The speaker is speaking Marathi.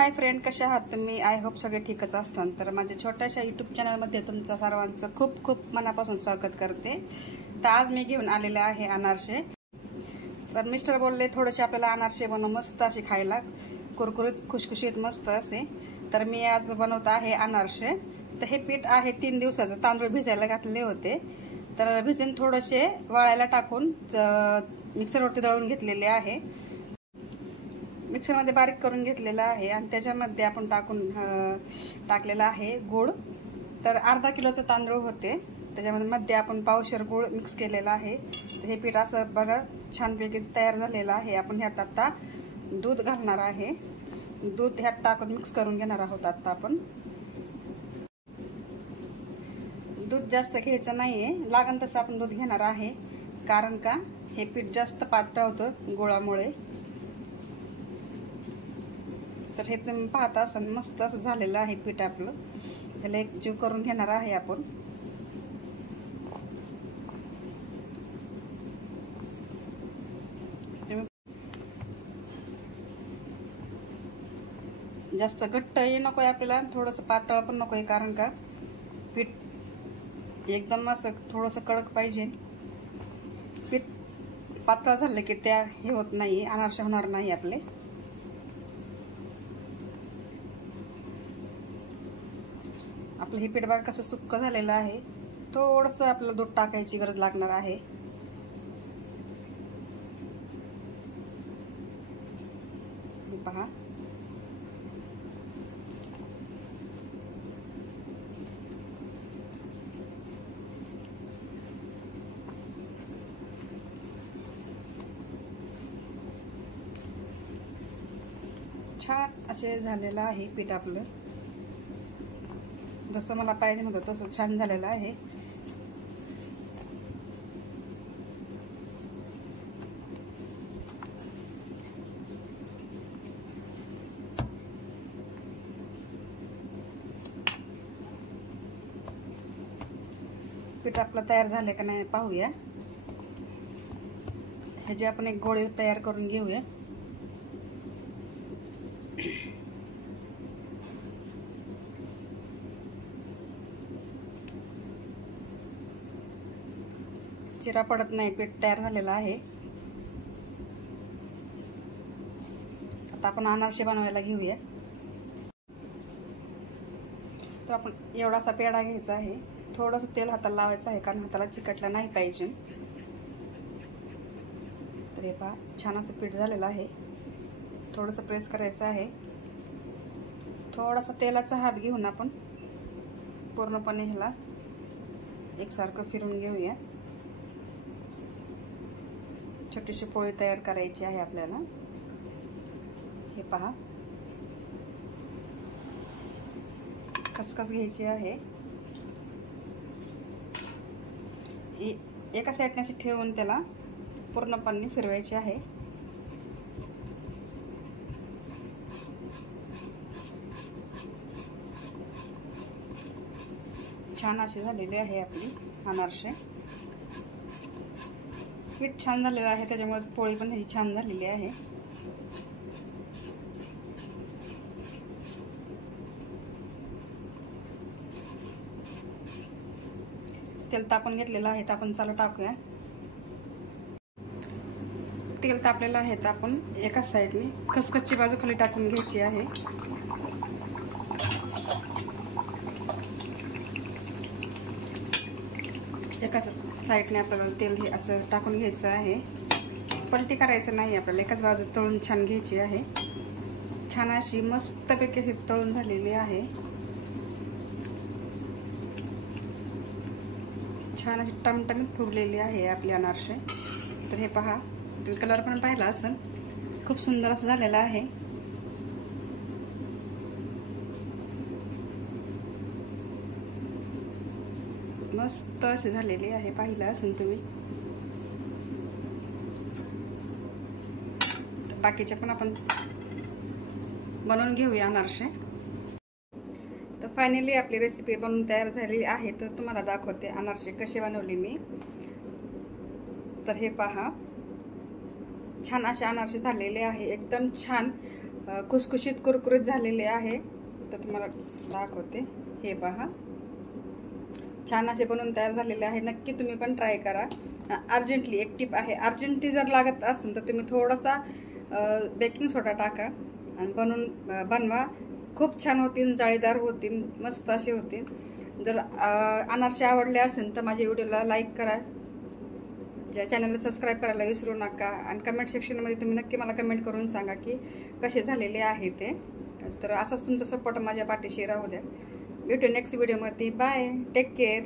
हाय फ्रेंड, कशा आहात तुम्ही? आय होप सगळे ठीकच असतात. तर माझ्या छोट्याशा यूट्यूब चॅनलमध्ये तुमचं सर्वांचं खूप खूप मनापासून स्वागत करते. तर आज मी घेऊन आलेले आहे अनारसे. तर मिस्टर बोलले थोडेसे आपल्याला अनारसे बनव, मस्त असे खायला कुरकुरीत खुशखुशीत मस्त असे. तर मी आज बनवत आहे अनारसे. तर हे पीठ आहे 3 दिवसाचं, तांदूळ भिजायला घातले होते. तर भिजून थोडेसे वाळायला टाकून मिक्सरवरती दळून घेतलेले आहे. मिक्सरमध्ये बारीक करून घेतलेला आहे आणि त्याच्यामध्ये आपण टाकलेला आहे गूळ. तर अर्धा किलोचे तांदूळ होते, त्याच्यामध्ये आपण पावशेर गूळ मिक्स केलेला आहे. तर हे पीठ असं बघा छानपैकी तयार झालेलं आहे. आपण ह्यात आता दूध घालणार आहे. दूध ह्यात टाकून मिक्स करून घेणार आहोत. आता आपण दूध जास्त घ्यायचं नाहीये, लागण तसं आपण दूध घेणार आहे. कारण का हे पीठ जास्त पातळ होतं गुळामुळे. तर हे तुम्ही पाहता असं मस्त असं झालेलं आहे पीठ आपलं. त्याला एकजीव करून घेणार आहे आपण. जास्त घट्टही नकोय आपल्याला, थोडंसं पातळ पण नकोय. कारण का पीठ एकदम असं थोडंसं कडक पाहिजे. पीठ पातळ झालं की त्या हे होत नाही, अनारसे होणार नाही आपले. आपलं हे पीठ बघा कसं सुक्क झालेलं आहे. थोडंसं आपल्याला दूध टाकायची गरज लागणार आहे. पहा छान असे झालेलं आहे पीठ आपलं. जसं मला पाहिजे होतं तसं छान झालेलं आहे. पीठ आपलं तयार झाले का नाही पाहूया. ह्याची आपण एक गोळी तयार करून घेऊया. चिरा पडत नाही, पीठ तयार झालेलं आहे. आता आपण अनारसे बनवायला घेऊया. तर आपण एवढासा पेढा घ्यायचा आहे. थोडंसं तेल हाताला लावायचं आहे, कारण हाताला चिकटला नाही पाहिजे. तर हे पहा छान असं पीठ झालेलं आहे. थोडंसं प्रेस करायचं आहे. थोडासा तेलाचा हात घेऊन आपण पूर्णपणे ह्याला एकसारखं फिरून घेऊया. छोटीशी पोळी तयार करायची आहे आपल्याला. हे पहा खसखस घ्यायची आहे. एका साईडने अशी ठेवून त्याला पूर्णपणे फिरवायची आहे. छान अशी झालेली आहे आपली अनारसे. पीठ छान झालेलं आहे, त्याच्यामुळे पोळी पण ह्याची छान झालेली आहे. तेल तापून घेतलेलं आहे, तर आपण चालू टाकूया. तेल तापलेलं आहे, तर आपण एका साईडने खसखसची बाजू खाली टाकून घ्यायची आहे. एका साईडने आपल्याला तेल हे असं टाकून घ्यायचं आहे. पलटी करायचं नाही आपल्याला, एकाच बाजू तळून छान घ्यायची आहे. छान अशी मस्तपैकी अशी तळून झालेली आहे. छान अशी टमटमीत फुगलेली आहे आपली अनारसे. तर हे पहा, कलर पण पाहिला असेल, खूप सुंदर असं झालेलं आहे. मस्त अशी झालेली आहे, पाहिलं असेल तुम्ही. बाकीचे पण आपण बनवून घेऊया अनारसे. तर फायनली आपली रेसिपी बनवून तयार झालेली आहे. तर तुम्हाला दाखवते अनारसे कसे बनवले मी. तर हे पहा छान असे अनारसे झालेले आहे, एकदम छान खुसखुशीत कुरकुरीत झालेले आहे. तर तुम्हाला दाखवते. हे पहा, छान असे बनवून तयार झालेले आहे. नक्की तुम्ही पण ट्राय करा. अर्जंटली एक टिप आहे, अर्जंटली जर लागत असेल तर तुम्ही थोडासा बेकिंग सोडा टाका आणि बनवा. खूप छान होतील, जाळीदार होतील, मस्त असे होतील. जर अनारसे आवडले असेल तर माझ्या व्हिडिओला लाईक करा, चॅनलला सबस्क्राईब करायला विसरू नका. आणि कमेंट सेक्शनमध्ये तुम्ही नक्की मला कमेंट करून सांगा की कसे झालेले आहे ते. तर असाच तुमचा सपोर्ट माझ्या पाठीशी राहू द्या. भेटू नेक्स्ट व्हिडिओमध्ये. Bye, take care.